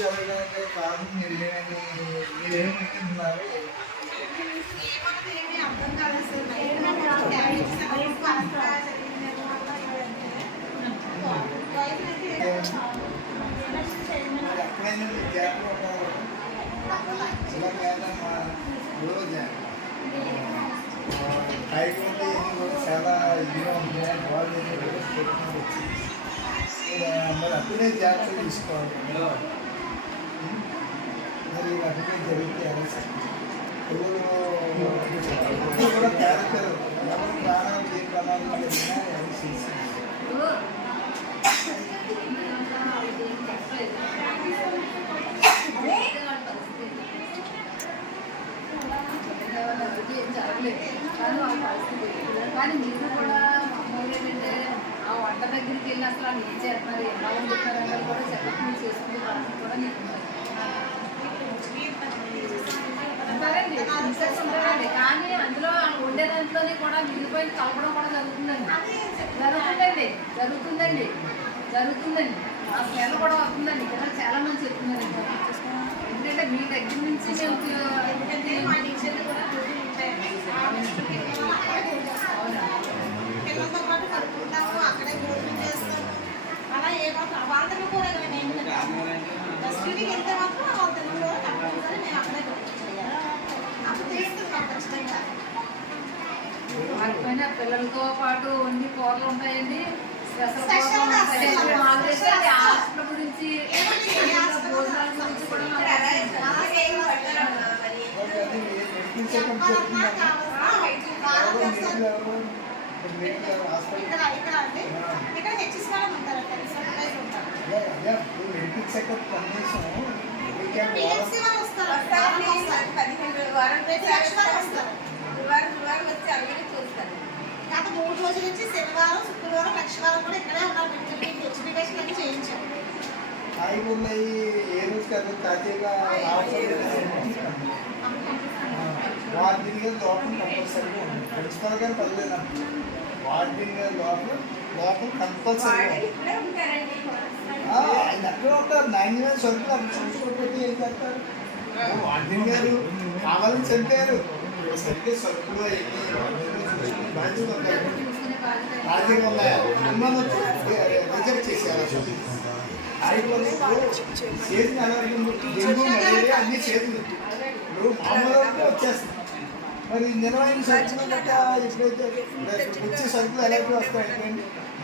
జరగడానికి కారణం మీరేమనుకుంటున్నారు? అర్థం కాదు సార్. ఎక్కడైనా విద్యార్థులు టైకోండి కూడా చాలా ఇదిగా ఉన్నాయి. బాల్ మరి అప్పుడే జాగ్రత్తలు తీసుకోవాలి. మరి అప్పుడే జరిగితే ఎలా సార్ పిల్లలు కూడా క్యారెక్టర్ ఎవరు ప్రాణాలు ఏ ప్రమాదం జరిగినా ఎవరు చేసి కానీ మీరు కూడా ఏంటంటే ఆ వంట దగ్గరికి వెళ్ళి అసలు వాళ్ళు ఏం చేస్తున్నారు ఎలా ఉంటున్నారు కూడా చెకప్ చేసుకుని కూడా మీకు ఉంటారండి. కానీ అందులో వండే దాంట్లోనే కూడా మిగిలిపోయిన కలపడం కూడా జరుగుతుందండి. ఆ స్మెల్ కూడా వస్తుందండి. ఇక్కడ చాలా మంది చెప్తున్నారండి. ఎందుకంటే మీ దగ్గర నుంచి మేము పిల్లలతో పాటు కలుపుకుంటాము, అక్కడే భోజనం చేస్తాము. అలా ఏమాత్రం వాళ్ళతో కూడా నేను డస్ట్బిన్కి వెళ్తే మాత్రం వాళ్ళతో కూడా కంపల్సరీ మేము అక్కడే అప్పుడు చేస్తున్నాం ఖచ్చితంగా. వాటిపైన పిల్లలతో పాటు అన్ని కూరలు ఉంటాయండి. స్పెషల్ హాస్టల్ గురించి భోజనాల గురించి కూడా గత 3 రోజుల నుంచి శనివారం, శుక్రవారం, లక్షవారం కూడా ఇక్కడే ఉన్నారు. ఎడ్యుకేషన్ అన్ని చేయించాము. ఏ రోజు కాదు తాజాగా వార్డెన్ గారు లోపల కంపల్సరీగా ఉంది. ప్రిన్సిపల్ గారు పర్లేదు వార్డెన్ గారు లోపల కంపల్సరీగా ఆయన ఎక్కడ ఉంటారు. 99 సరుకులు అక్కడ చూసుకోకపోతే ఏం చేస్తారు? వార్డెన్ గారు కావాలని చంపారు. సరిగ్గా సరుకులు బాధ్యత ఉన్నాయా రిజెక్ట్ చేశారు. చేతిని అనారోగ్యం డెంగ్యూ మలేరియా అన్ని చేతులు ఇప్పుడు మామూలుగా వచ్చేస్తుంది. మరి నిలవైన సరుకులు గట్ట ఎప్పుడైతే వచ్చే సరుకులు ఎలాంటివి వస్తాయంటే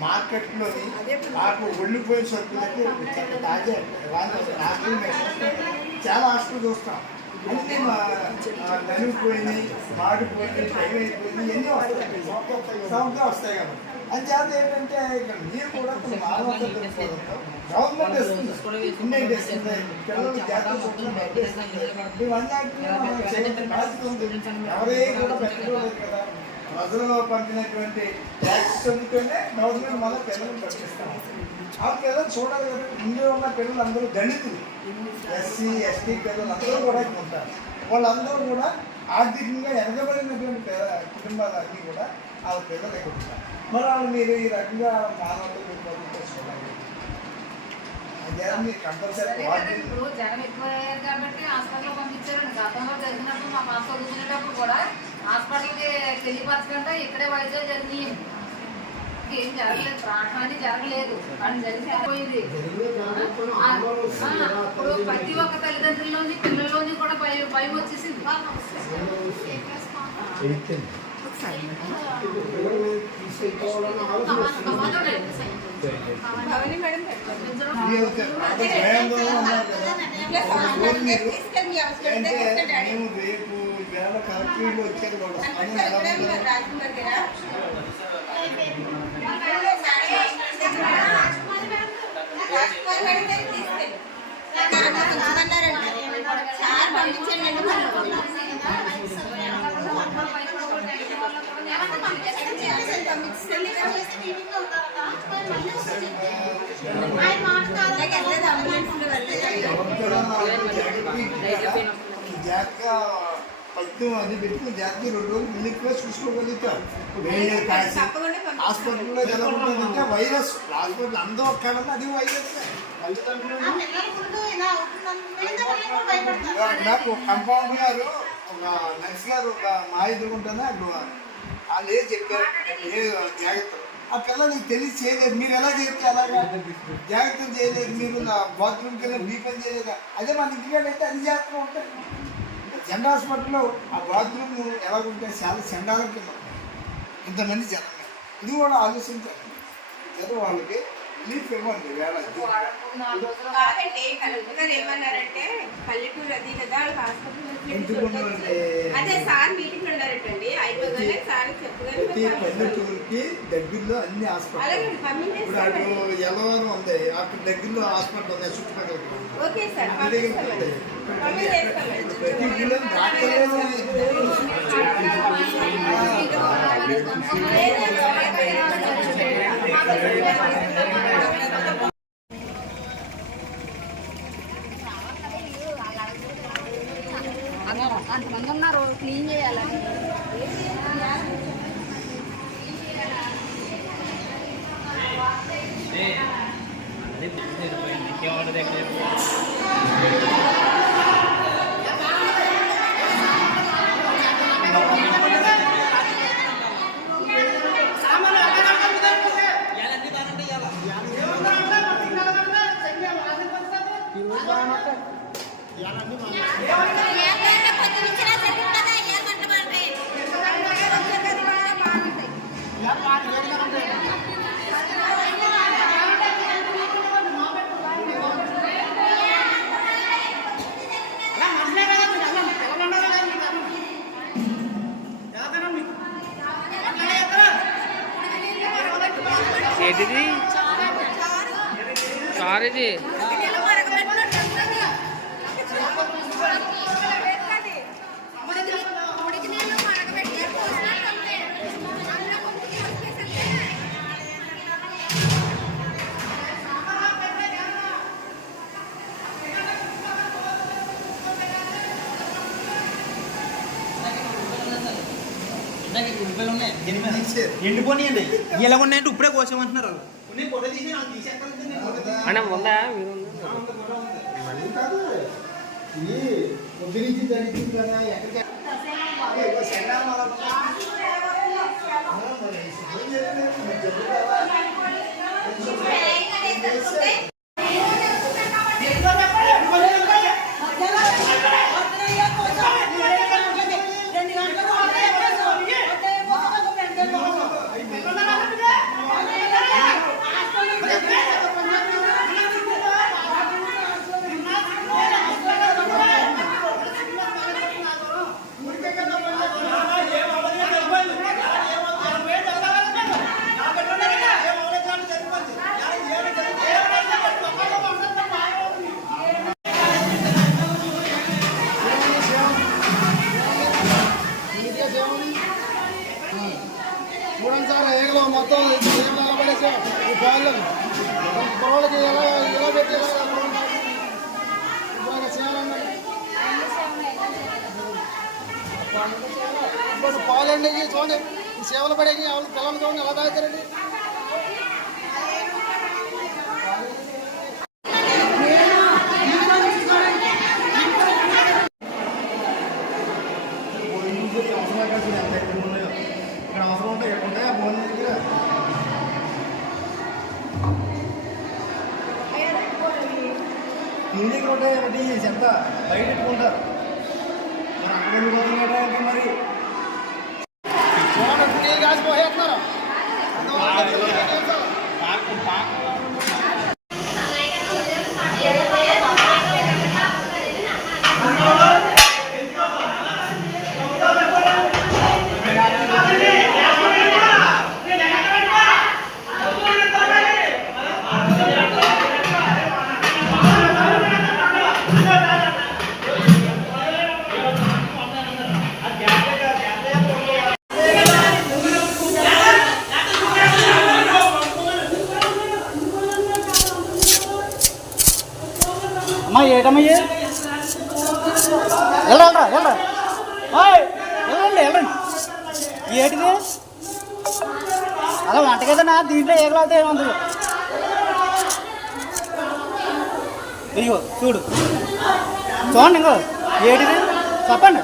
మార్కెట్లోని నాకు ఒళ్ళిపోయిన సరుకులకి తాజా చాలా హాస్టల్ చూస్తాం. అన్నీ నలిగిపోయినాయి, మాడిపోయినాయి, టైం అయిపోయింది, ఎన్నో వస్తాయి, సౌకర్యంగా వస్తాయి కాబట్టి. అంచేత ఏంటంటే ఇక్కడ మీరు కూడా గవర్నమెంట్ ఇస్తుంది, ఇండియన్ ఇస్తుంది, పిల్లలు జాగ్రత్త బాధ్యత ఉంది. ఎవరే కూడా పెట్టుకోలేదు కదా. ప్రజలు పంపినటువంటి ట్యాక్స్ చదువుతూనే గవర్నమెంట్ మళ్ళీ పిల్లలు పట్టిస్తాం. ఆ పిల్లలు చూడాలి కదా. ఇందులో ఉన్న పిల్లలు అందరూ దళితులు, ఎస్సీ ఎస్టీ పిల్లలు అందరూ కూడా ఇక్కడ ఉంటారు. వాళ్ళందరూ కూడా ఆర్థికంగా వెనకబడినటువంటి కుటుంబాలన్నీ కూడా వాళ్ళ పిల్లలు ఇక్కడ ఉంటారు. మరి వాళ్ళు మీరు ఈ రకంగా మానవులు మీరు పదుకోవాలి. అదే కంపల్సరీ జనం ఎక్కువయ్యారు కాబట్టి హాస్పిటల్ పంపించారండి. గతంలో జరిగినప్పుడు మా పాప చదువుకునేటప్పుడు కూడా హాస్పిటల్కి తెలియపరచకుండా ఇక్కడే వైద్యం జరిగింది. పాపకి ఏం జరగలేదు, ప్రాణహాని జరగలేదు, కానీ జరిగిపోయింది. ఇప్పుడు ప్రతి ఒక్క తల్లిదండ్రుల్లోని పిల్లల్లోని కూడా భయం వచ్చేసింది. మేము రేపు వేళ కలెక్టరేట్ వచ్చేది కూడా జాగ్రత్తగా పద్యం అది పెట్టుకుని జాగ్రత్తగా 2 రోజులు మిల్లికి చూసుకోగలుగుతారు. హాస్పిటల్లో ఎలా ఉంటుందంటే వైరస్ హాస్పిటల్ అందరూ ఒక్కడన్నా అది వైరస్. నాకు కంపౌండర్ గారు ఒక నర్స్ గారు ఒక మా ఎదుర్కొంటానే అక్కడ వాళ్ళు ఏం చెప్పారు, ఏ జాగ్రత్త ఆ పిల్ల నీకు తెలిసి చేయలేదు, మీరు ఎలా చెప్తే అలాగా జాగ్రత్తలు చేయలేదు, మీరు బాత్రూమ్కి వెళ్ళి మీ పని చేయలేదా. అదే మన ఇంటికాడైతే అన్ని జాగ్రత్తలు ఉంటాయి. జనరల్ హాస్పిటల్లో ఆ బాత్రూమ్ ఎలాగుంటాయి, చాలా చండాలం కింద ఇంతమంది జనం. ఇది కూడా ఆలోచించాలి. చదువు వాళ్ళకి రిలీఫ్ ఇవ్వండి. వేళ కాదండి, కలెక్టర్ గారు ఏమన్నారంటే పల్లెటూరు అది కదా అదే సార్ మీటింగ్ ఉన్నారటండి. అయిపోగానే సార్ ప్రతి పల్లెటూరుకి దగ్గరలో అన్ని హాస్పిటల్, ఇప్పుడు అటు ఎలవరం ఉంది, అక్కడ దగ్గరలో హాస్పిటల్ ఉన్నాయి చుట్టుపక్కల. ఓకే సార్, ప్రతి ఊళ్ళో డాక్టర్లు అంతమంది ఉన్నారు, క్లీన్ చేయాలని. ఏంటిది చారు ఇది? ఎండిపోయినాయండి. ఇలా ఉన్నాయంటే ఇప్పుడే కోసామంటున్నారు. అన్న ఉందా మీరు? చూడండి సార్, ఏగలో మొత్తం నిలబడేసాం. ఈ పాలను కోళ్ళకి ఎలా పెట్టి ఇప్పుడు పాలండి చూడండి, ఈ సేవలు పడేవి ఎవరు పిల్లలు చూడండి ఎలా తాగుతారండి. ఇక్కడ అవసరం ఉంటే ఉంటాయా భోజనం దగ్గర తిండికి 150 ఎంత బయట పెట్టుకుంటారు మరి అక్కడ వెళ్ళిపోతున్నాడా అంటే మరి చూడండి కాసి పోయేస్తున్నారు అమ్మా ఏటమ్మయ్యే వెళ్ళరా వెళ్ళరా వెళ్ళండి వెళ్ళండి ఏటిది అలా వంట కదనా దీంట్లో ఏగలవుతా ఏమంది ఇగో చూడు చూడండి ఇంకో ఏటిది చెప్పండి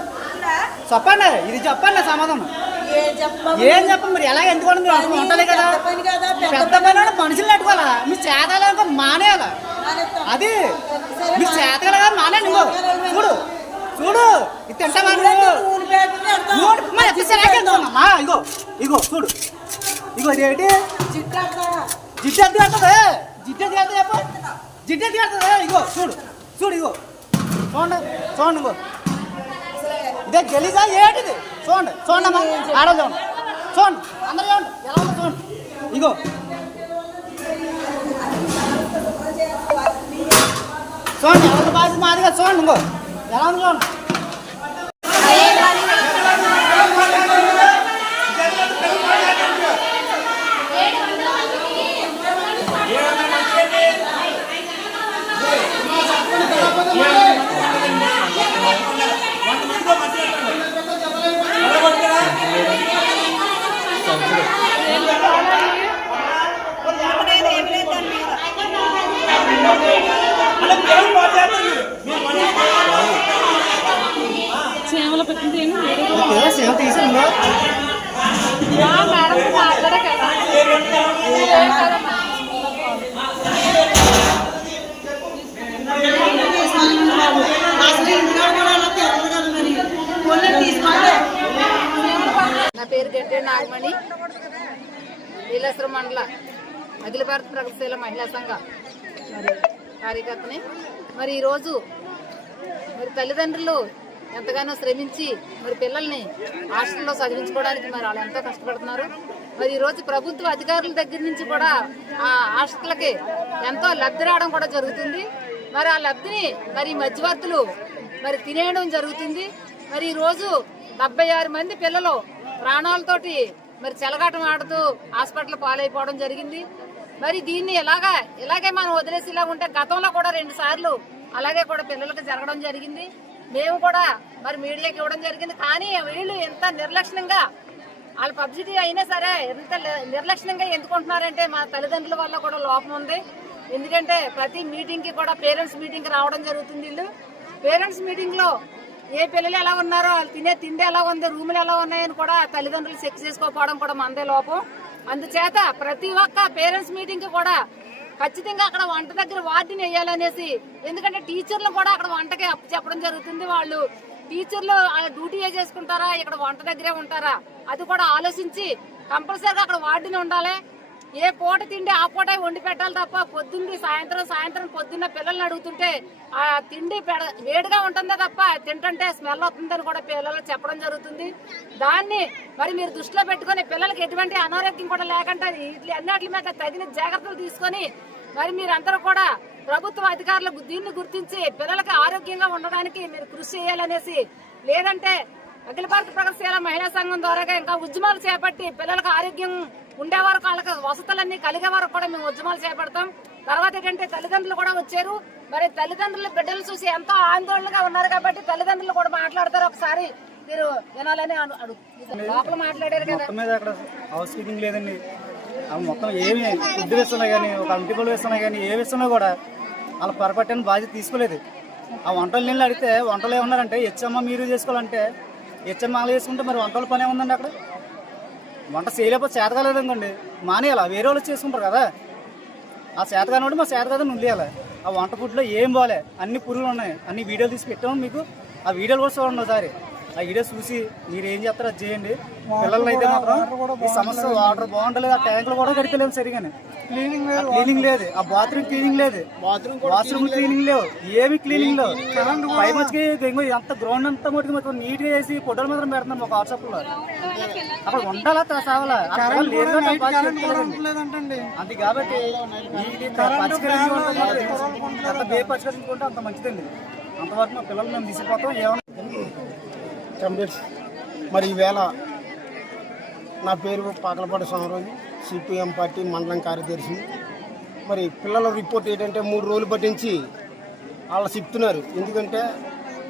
చెప్పండి ఇది చెప్పండి సమాధానం ఏం చెప్పండి మరి ఎలా ఎందుకు వంటలే కదా పెద్ద పని మనుషులు పెట్టుకోవాలా మీ చేతగా మానేయాలా అది మీ చేతగా మానేయండి ఇంకో చూడు చూడు ఇది తింటామా ఇగో ఇగో చూడు ఇగో ఇదేంటి జిడ్డు ఎద్దు కడుతుంది జిడ్డు ఎద్దు కడుతుంది చెప్ప జిడ్డు ఎద్దు కడుతుంది ఇగో చూడు చూడు ఇగో చూడండి చూడండి ఇగో ఇదే గెలిసా ఏంటిది చూడండి చూడండి అమ్మా ఆడ చూడండి చూడండి అందరూ చూడండి ఎలా ఉందో చూడండి ఇగో చూడండి ఎవరి బాధ్యత మాదిగా చూడండి ఇంకో ఎలా ఉంది చూడండి సేవ తీసిందో నా పేరు గంటే నాగమణి, నీలేశ్వరం మండల అఖిల భారత ప్రగతిశీల మహిళా సంఘ మరి కార్యకర్తని. మరి ఈరోజు మరి తల్లిదండ్రులు ఎంతగానో శ్రమించి మరి పిల్లల్ని హాస్టల్లో చదివించుకోవడానికి మరి వాళ్ళు ఎంతో కష్టపడుతున్నారు. మరి ఈరోజు ప్రభుత్వ అధికారుల దగ్గర నుంచి కూడా ఆ హాస్టల్కి ఎంతో లబ్ధి రావడం కూడా జరుగుతుంది. మరి ఆ లబ్ధిని మరి మధ్యవర్తులు మరి తినేయడం జరుగుతుంది. మరి ఈరోజు 76 మంది పిల్లలు ప్రాణాలతోటి మరి చెలగాటం ఆడుతూ హాస్పిటల్ పాలైపోవడం జరిగింది. మరి దీన్ని ఇలాగే మనం వదిలేసి ఇలా ఉంటే గతంలో కూడా 2 సార్లు అలాగే కూడా పిల్లలకు జరగడం జరిగింది. మేము కూడా మరి మీడియాకి ఇవ్వడం జరిగింది. కానీ వీళ్ళు ఎంత నిర్లక్ష్యంగా వాళ్ళ పబ్లిసిటీ అయినా సరే ఎంత నిర్లక్ష్యంగా ఎందుకుంటున్నారంటే మా తల్లిదండ్రుల వల్ల కూడా లోపం ఉంది. ఎందుకంటే ప్రతి మీటింగ్ కి కూడా పేరెంట్స్ మీటింగ్ రావడం జరుగుతుంది. వీళ్ళు పేరెంట్స్ మీటింగ్ లో ఏ పిల్లలు ఎలా ఉన్నారో వాళ్ళు తినే తిండి ఎలా ఉంది, రూములు ఎలా ఉన్నాయని కూడా తల్లిదండ్రులు చెక్ చేసుకోకపోవడం కూడా మనదే లోపం. అందుచేత ప్రతి ఒక్క పేరెంట్స్ మీటింగ్ కి కూడా ఖచ్చితంగా అక్కడ వంట దగ్గర వార్డుని వేయాలనేసి, ఎందుకంటే టీచర్లు కూడా అక్కడ వంటకి అప్పు చెప్పడం జరుగుతుంది. వాళ్ళు టీచర్లు డ్యూటీ చేసుకుంటారా, ఇక్కడ వంట దగ్గరే ఉంటారా, అది కూడా ఆలోచించి కంపల్సరీగా అక్కడ వార్డుని ఉండాలి. ఏ పూట తిండి ఆ పూట వండి పెట్టాలి తప్ప పొద్దుంది సాయంత్రం పొద్దున్న పిల్లల్ని అడుగుతుంటే ఆ తిండి వేడిగా ఉంటుందే తప్ప తింటుంటే స్మెల్ వస్తుందని కూడా పిల్లలు చెప్పడం జరుగుతుంది. దాన్ని మరి మీరు దృష్టిలో పెట్టుకుని పిల్లలకి ఎటువంటి అనారోగ్యం కూడా లేకుండా అన్నిటి మీద తగిన జాగ్రత్తలు తీసుకొని మరి మీరందరూ కూడా ప్రభుత్వ అధికారులకు దీన్ని గుర్తించి పిల్లలకి ఆరోగ్యంగా ఉండడానికి మీరు కృషి చేయాలనేసి, లేదంటే అఖిల భారత ప్రగతిశీల మహిళా సంఘం ద్వారా ఇంకా ఉద్యమాలు చేపట్టి పిల్లలకు ఆరోగ్యం ఉండే వరకు వాళ్ళకి వసతులన్నీ కలిగే వరకు కూడా మేము ఉద్యమాలు చేపడతాం. తర్వాత ఏంటంటే తల్లిదండ్రులు కూడా వచ్చారు. మరి తల్లిదండ్రులు బిడ్డలు చూసి ఎంతో ఆందోళనగా ఉన్నారు కాబట్టి తల్లిదండ్రులు కూడా మాట్లాడతారు. ఒకసారి మీరు వినాలని లోపల మాట్లాడారు కదా. అక్కడ హౌస్ కీపింగ్ లేదండి. మొత్తం ఏమి ఫుడ్ వేస్తున్నా కానీ ఒక అంటిపళ్ళు వేస్తున్నా కానీ ఏ వేస్తున్నా కూడా వాళ్ళ పొరపట్టని బాధ్యత తీసుకోలేదు. ఆ వంటలు నీళ్ళు అడిగితే వంటలు ఏమన్నారంటే హెచ్చమ్మ మీరు చేసుకోవాలంటే హెచ్చమ్మ అలా చేసుకుంటే మరి వంటల పని ఏముందండి అక్కడ? వంట చేయలేకపోతే చేతకాలేదు అనుకోండి మానేయాల, వేరే వాళ్ళు చేసుకుంటారు కదా. ఆ చేతకాని మా చేత కదా నుండి ఆ వంట ఫుడ్లో ఏం బాలే, అన్ని పురుగులు ఉన్నాయి. అన్ని వీడియోలు తీసి పెట్టాము మీకు, ఆ వీడియోలు కూడా చూడండి ఒకసారి. ఆ వీడియో చూసి మీరు ఏం చేస్తారో అది చేయండి. పిల్లలు అయితే మాత్రం ఈ సమస్య వాటర్ బాగుంటలేదు, ఆ ట్యాంకులు కూడా కడితలేము సరిగానే, క్లీనింగ్ లేదు, ఆ బాత్రూమ్ క్లీనింగ్ లేదు, వాష్రూమ్ క్లీనింగ్ లేవు, ఏమి క్లీనింగ్ లేవు. పై మధ్యకి అంత గ్రౌండ్ అంతా మటుకు మొత్తం నీట్గా వేసి ఫోటోలు మాత్రం పెడుతున్నాం ఒక వాట్సాప్లో. అక్కడ ఉండాలా సావాలా అది కాబట్టి పరిష్కరించుకుంటే అంత మంచిదండి. అంతవరకు మా పిల్లలు మేము తీసుకుపోతాం. ఏమన్నా మరి ఈవేళ నా పేరు పాకలపాటి సోమరాజు, సిపిఎం పార్టీ మండలం కార్యదర్శి. మరి పిల్లల రిపోర్ట్ ఏంటంటే 3 రోజులు పట్టించి వాళ్ళు చెప్తున్నారు. ఎందుకంటే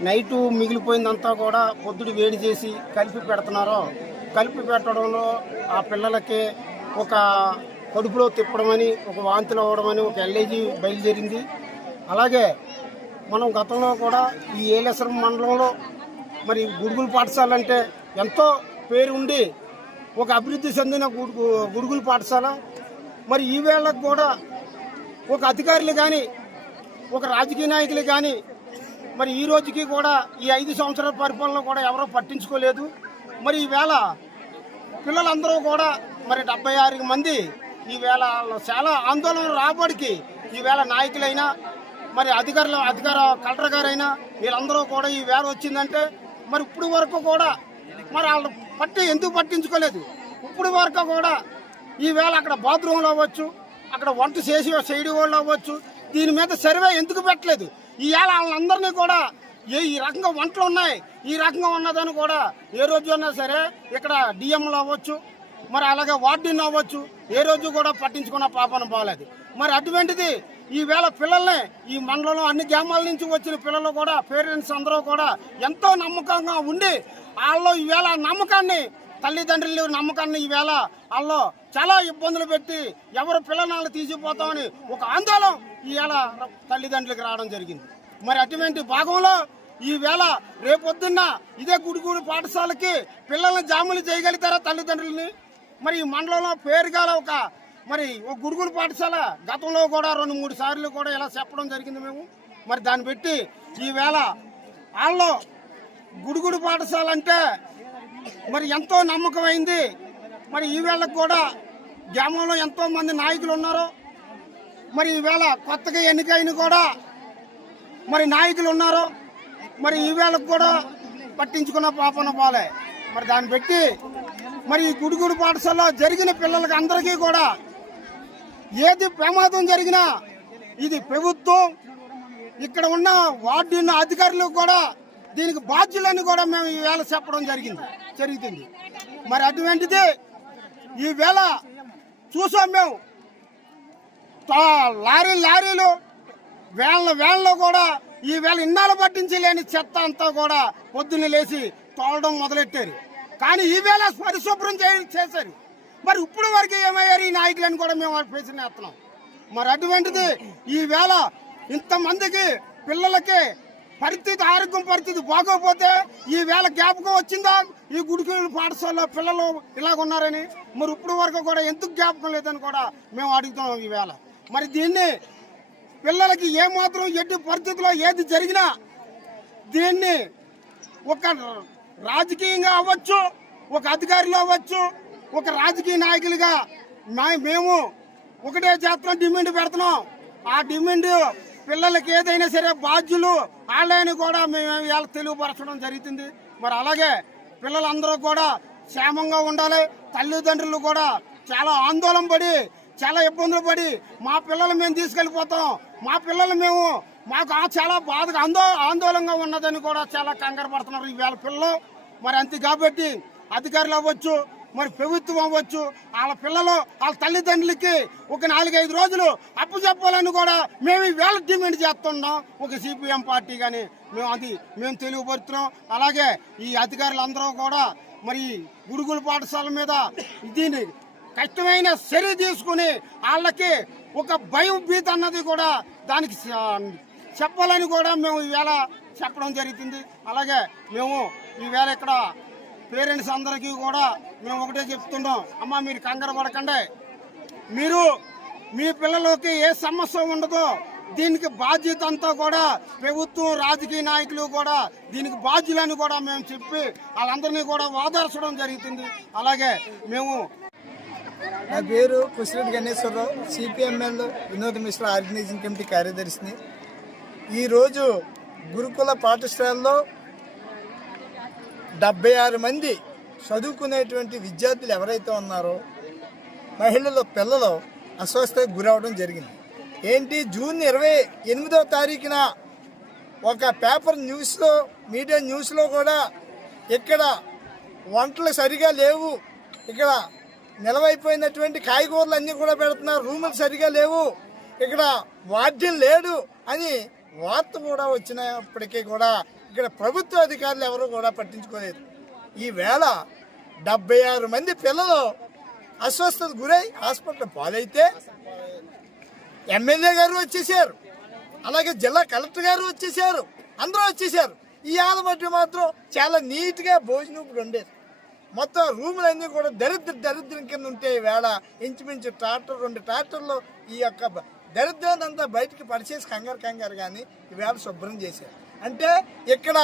నైటు మిగిలిపోయిందంతా కూడా పొద్దుడు వేడి చేసి కలిపి పెడుతున్నారో, కలిపి పెట్టడంలో ఆ పిల్లలకి ఒక కడుపులో తిప్పడమని, ఒక వాంతులు అవ్వడమని ఒక ఎల్ఐజీ బయలుదేరింది. అలాగే మనం గతంలో కూడా ఈ ఏలేశ్వరం మండలంలో మరి గురుకుల పాఠశాల అంటే ఎంతో పేరు ఉండి ఒక అభివృద్ధి చెందిన గురుకుల పాఠశాల. మరి ఈ వేళకు కూడా ఒక అధికారులు కానీ ఒక రాజకీయ నాయకులు కానీ మరి ఈ రోజుకి కూడా ఈ 5 సంవత్సరాల పరిపాలన కూడా ఎవరో పట్టించుకోలేదు. మరి ఈవేళ పిల్లలందరూ కూడా మరి 76 మంది ఈవేళ చాలా ఆందోళన రాబడికి ఈవేళ నాయకులైనా మరి అధికార కలెక్టర్ గారైనా వీళ్ళందరూ కూడా ఈ వేళ వచ్చిందంటే మరి ఇప్పుడు వరకు కూడా మరి వాళ్ళు ఎందుకు పట్టించుకోలేదు. ఇప్పుడు వరకు కూడా ఈవేళ అక్కడ బాత్రూంలో అవ్వచ్చు, అక్కడ వంట చేయడం వాళ్ళు అవ్వచ్చు, దీని మీద సర్వే ఎందుకు పెట్టలేదు. ఈవేళ వాళ్ళందరినీ కూడా ఈ రకంగా వంటలు ఉన్నాయి, ఈ రకంగా ఉన్నదని కూడా ఏ రోజు అన్నా సరే ఇక్కడ డిఎంలు అవ్వచ్చు, మరి అలాగే వార్డెన్ అవ్వచ్చు, ఏ రోజు కూడా పట్టించుకున్న పాపన పోలేదు. మరి అటువంటిది ఈవేళ పిల్లల్ని ఈ మండలంలో అన్ని గ్రామాల నుంచి వచ్చిన పిల్లలు కూడా పేరెంట్స్ అందరూ కూడా ఎంతో నమ్మకంగా ఉండి వాళ్ళు ఈవేళ నమ్మకాన్ని, తల్లిదండ్రుల నమ్మకాన్ని ఈవేళ వాళ్ళు చాలా ఇబ్బందులు పెట్టి ఎవరు పిల్లలను తీసిపోతామని ఒక ఆందోళన ఈవేళ తల్లిదండ్రులకు రావడం జరిగింది. మరి అటువంటి భాగంలో ఈవేళ రేపొద్దున్న ఇదే గుడిగూడి పాఠశాలకి పిల్లల్ని జాములు చేయగలుగుతారా తల్లిదండ్రులని? మరి ఈ మండలంలో పేరుగాల ఒక గురుకుల పాఠశాల గతంలో కూడా 2-3 సార్లు కూడా ఇలా చెప్పడం జరిగింది మేము. మరి దాన్ని పెట్టి ఈవేళ వాళ్ళు గుడిగుడి పాఠశాల అంటే మరి ఎంతో నమ్మకమైంది. మరి ఈవేళకు కూడా గ్రామంలో ఎంతో మంది నాయకులు ఉన్నారు. మరి ఈవేళ కొత్తగా ఎన్నికైన కూడా మరి నాయకులు ఉన్నారు. మరి ఈవేళకు కూడా పట్టించుకున్న పాపన పోలే. మరి దాన్ని పెట్టి మరి ఈ గుడిగుడి పాఠశాలలో జరిగిన పిల్లలకి అందరికీ కూడా ఏది ప్రమాదం జరిగినా ఇది ప్రభుత్వం, ఇక్కడ ఉన్న వార్డు అధికారులు కూడా దీనికి బాధ్యులని కూడా మేము ఈవేళ చెప్పడం జరుగుతుంది. మరి అటువంటిది ఈవేళ చూసాం మేము. లారీలు వేళ్ళలో కూడా ఈవేళ ఇన్నాళ్ళు పట్టించి లేని చెత్త అంతా కూడా పొద్దున్న లేచి తోలడం మొదలెట్టారు. కానీ ఈవేళ పరిశుభ్రం చేశారు. మరి ఇప్పుడు వరకు ఏమయ్యారు ఈ నాయకులని కూడా మేము ప్రశ్నిస్తున్నాం. మరి అటువంటిది ఈవేళ ఇంతమందికి పిల్లలకి ఆరోగ్యం పరిస్థితి బాగోకపోతే ఈవేళ జ్ఞాపకం వచ్చిందా ఈ గుడికూడి పాఠశాలలో పిల్లలు ఇలాగున్నారని? మరి ఇప్పుడు వరకు కూడా ఎందుకు జ్ఞాపకం లేదని కూడా మేము అడుగుతున్నాం ఈవేళ. మరి దీన్ని పిల్లలకి ఏమాత్రం ఎట్టి పరిస్థితిలో ఏది జరిగినా దీన్ని ఒక రాజకీయంగా అవ్వచ్చు, ఒక అధికారులు అవ్వచ్చు, ఒక రాజకీయ నాయకులుగా మేము ఒకటే చేస్తున్నాం, డిమాండ్ పెడుతున్నాం. ఆ డిమాండ్ పిల్లలకి ఏదైనా సరే బాధ్యులు వాళ్ళని కూడా మేము ఇవాళ తెలియపరచడం జరుగుతుంది. మరి అలాగే పిల్లలందరూ కూడా క్షేమంగా ఉండాలి. తల్లిదండ్రులు కూడా చాలా ఆందోళన పడి చాలా ఇబ్బందులు పడి మా పిల్లలు మేము తీసుకెళ్ళిపోతాం, మా పిల్లలు మాకు చాలా బాధగా ఆందోళనగా ఉన్నదని కూడా చాలా కంగారు పడుతున్నారు ఈవేళ పిల్లలు. మరి అంతే కాబట్టి అధికారులు అవ్వచ్చు, మరి ప్రభుత్వం అవ్వచ్చు, వాళ్ళ పిల్లలు వాళ్ళ తల్లిదండ్రులకి ఒక 4-5 రోజులు అప్పు చెప్పాలని కూడా మేము ఈవేళ డిమాండ్ చేస్తున్నాం. ఒక సిపిఎం పార్టీ కానీ మేము తెలియపరుస్తున్నాం. అలాగే ఈ అధికారులందరూ కూడా మరి గురుకుల పాఠశాల మీద దీన్ని కష్టమైన చర్య తీసుకుని వాళ్ళకి ఒక భయం భీతి అన్నది కూడా దానికి చెప్పాలని కూడా మేము ఈవేళ చెప్పడం జరుగుతుంది. అలాగే మేము ఈవేళ ఇక్కడ పేరెంట్స్ అందరికీ కూడా మేము ఒకటే చెప్తున్నాం, అమ్మ మీరు కంగారు పడకండి, మీరు మీ పిల్లలకి ఏ సమస్య ఉండదో దీనికి బాధ్యత అంతా కూడా ప్రభుత్వం, రాజకీయ నాయకులు కూడా దీనికి బాధ్యులని కూడా మేము చెప్పి వాళ్ళందరినీ కూడా ఓదార్చడం జరుగుతుంది. అలాగే మేము నా పేరు Kusireddy Ganeswararao, CPML Vinod Mishra organising committee కార్యదర్శిని. ఈరోజు గురుకుల పాఠశాలలో 76 మంది చదువుకునేటువంటి విద్యార్థులు ఎవరైతే ఉన్నారో మహిళలు, పిల్లలు అస్వస్థతకు గురవడం జరిగింది. ఏంటి, జూన్ 28వ తారీఖున ఒక పేపర్ న్యూస్లో, మీడియా న్యూస్లో కూడా ఇక్కడ వంటలు సరిగా లేవు, ఇక్కడ నిలవైపోయినటువంటి కాయగూరలు అన్నీ కూడా పెడుతున్నారు, రూములు సరిగా లేవు, ఇక్కడ వార్డెన్ లేడు అని వార్త కూడా వచ్చినప్పటికీ కూడా ఇక్కడ ప్రభుత్వ అధికారులు ఎవరు కూడా పట్టించుకోలేదు. ఈవేళ 76 మంది పిల్లలు అస్వస్థత గురై హాస్పిటల్ పాలైతే ఎమ్మెల్యే గారు వచ్చేసారు, అలాగే జిల్లా కలెక్టర్ గారు వచ్చేసారు, అందరూ వచ్చేసారు. ఈ ఆల మధ్య మాత్రం చాలా నీట్గా భోజనం ఇప్పుడు ఉండేది. మొత్తం రూములన్నీ కూడా దరిద్రం కింద ఉంటే ఈవేళ ఇంచుమించు ట్రాక్టర్, 2 ట్రాక్టర్లు ఈ యొక్క దరిద్రాన్ని అంతా బయటికి పరిచేసి కంగారు కానీ ఈవేళ శుభ్రం చేశారు. అంటే ఇక్కడ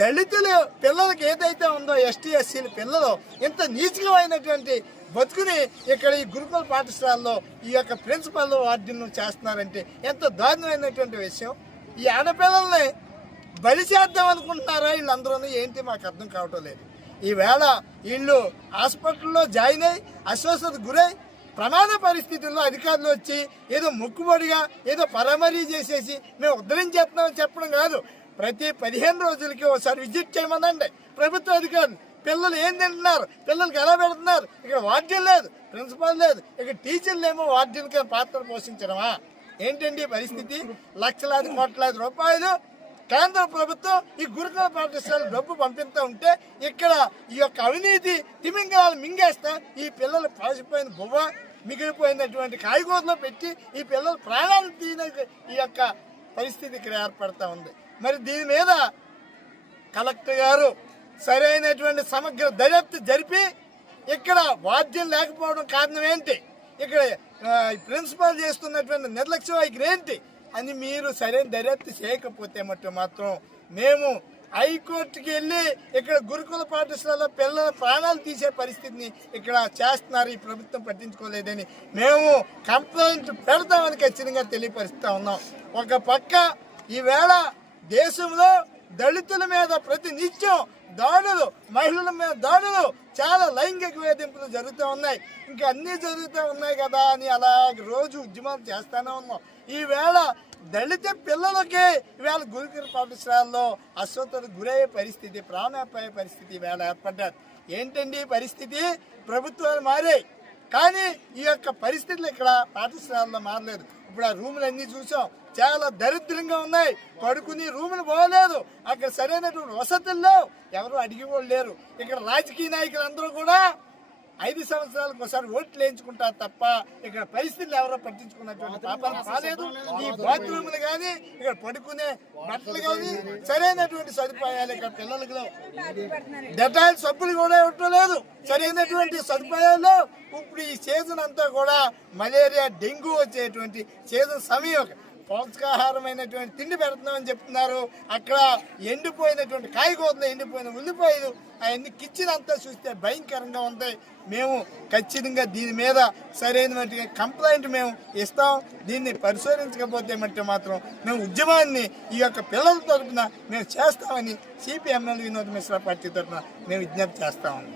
దళితుల పిల్లలకి ఏదైతే ఉందో, ఎస్టీ ఎస్సీల పిల్లలు ఇంత నీచగా అయినటువంటి బతుకుని ఇక్కడ ఈ గురుకుల పాఠశాలలో ఈ యొక్క ప్రిన్సిపల్ వార్డెన్ చేస్తున్నారంటే ఎంత దారుణమైనటువంటి విషయం. ఈ ఆడపిల్లల్ని బలి చేద్దాం అనుకుంటున్నారా వీళ్ళందరూ, ఏంటి మాకు అర్థం కావటం లేదు. ఈవేళ వీళ్ళు హాస్పిటల్లో జాయిన్ అయ్యి అస్వస్థతకు గురై ప్రమాద పరిస్థితుల్లో అధికారులు వచ్చి ఏదో మొక్కుబడిగా ఏదో పరామరీ చేసేసి మేము ఉద్ధరించేస్తున్నామని చెప్పడం కాదు, ప్రతి 15 రోజులకి ఒకసారి విజిట్ చేయమనండి ప్రభుత్వ అధికారులు. పిల్లలు ఏం తింటున్నారు, పిల్లలకి ఎలా పెడుతున్నారు, ఇక్కడ వార్డెన్ లేదు, ప్రిన్సిపాల్ లేదు, ఇక్కడ టీచర్లు ఏమో వార్డెన్కి పాత్ర పోషించడమా? ఏంటండి పరిస్థితి? లక్షలాది కోట్లాది రూపాయలు కేంద్ర ప్రభుత్వం ఈ గురుకుల పాఠశాల డబ్బు పంపిస్తూ ఉంటే ఇక్కడ ఈ యొక్క అవినీతి తిమింగళాలు మింగేస్తా ఈ పిల్లలు పాసిపోయిన బువ్వ, మిగిలిపోయినటువంటి కాయగూరలో పెట్టి ఈ పిల్లలు ప్రాణాలు తీయని ఈ యొక్క పరిస్థితి ఇక్కడ ఏర్పడతా ఉంది. మరి దీని మీద కలెక్టర్ గారు సరైనటువంటి సమగ్ర దర్యాప్తు జరిపి ఇక్కడ వాద్యం లేకపోవడం కారణం ఏంటి, ఇక్కడ ప్రిన్సిపాల్ చేస్తున్నటువంటి నిర్లక్ష్య వైఖరి ఏంటి అని మీరు సరైన దర్యాప్తు చేయకపోతే మాత్రం మేము హైకోర్టుకి వెళ్ళి ఇక్కడ గురుకుల పాఠశాలలో పిల్లల ప్రాణాలు తీసే పరిస్థితిని ఇక్కడ చేస్తున్నారు, ఈ ప్రభుత్వం పట్టించుకోలేదని మేము కంప్లైంట్ పెడతామని ఖచ్చితంగా తెలియపరుస్తూ ఉన్నాం. ఒక పక్క ఈవేళ దేశంలో దళితుల మీద ప్రతి నిత్యం దాడులు, మహిళల మీద దాడులు, చాలా లైంగిక వేధింపులు జరుగుతూ ఉన్నాయి. ఇంకా అన్నీ జరుగుతూ ఉన్నాయి కదా అని అలా రోజు ఉద్యమాలు చేస్తూనే ఉన్నాం. ఈవేళ దళిత పిల్లలకి ఈవేళ గురుకుల పాఠశాలలో అస్వస్థతకు గురయ్యే పరిస్థితి, ప్రాణాపాయ పరిస్థితి ఈవేళ ఏర్పడ్డారు. ఏంటండి పరిస్థితి? ప్రభుత్వాలు మారాయి కానీ ఈ యొక్క పరిస్థితులు ఇక్కడ పాఠశాలలో మారలేదు. ఇప్పుడు ఆ రూములన్నీ చూసాం, చాలా దరిద్రంగా ఉన్నాయి, పడుకుని రూములు పోలేదు, అక్కడ సరైనటువంటి వసతులు లేవు, ఎవరు అడిగి వాళ్ళు లేరు. ఇక్కడ రాజకీయ నాయకులు అందరూ కూడా 5 సంవత్సరాలకు ఒకసారి ఓట్లు వేయించుకుంటారు తప్ప ఇక్కడ పరిస్థితులు ఎవరో పట్టించుకున్నటువంటి పాపాలు కాలేదు. ఈ బాత్రూములు కానీ, ఇక్కడ పడుకునే బట్టలు కానీ, సరైనటువంటి సదుపాయాలు ఇక్కడ పిల్లలకు డెటాయిల్ సబ్బులు కూడా ఇవ్వటం లేదు, సరైనటువంటి సదుపాయాలు. ఇప్పుడు ఈ సీజన్ అంతా కూడా మలేరియా, డెంగ్యూ వచ్చేటువంటి సీజన్ సమయం. పౌష్టికాహారమైనటువంటి తిండి పెడుతున్నామని చెప్తున్నారు, అక్కడ ఎండిపోయినటువంటి కాయగూరలు, ఎండిపోయిన ఉల్లిపాయలు అవన్నీ కిచెన్ అంతా చూస్తే భయంకరంగా ఉంటాయి. మేము ఖచ్చితంగా దీని మీద సరైనటువంటి కంప్లైంట్ మేము ఇస్తాం. దీన్ని పరిశోధించకపోతే మాత్రం మేము ఉద్యమాన్ని ఈ యొక్క పిల్లల తరఫున మేము చేస్తామని సిపిఎంఎల్ వినోద్ మిశ్రా పార్టీ తరఫున మేము విజ్ఞప్తి చేస్తామని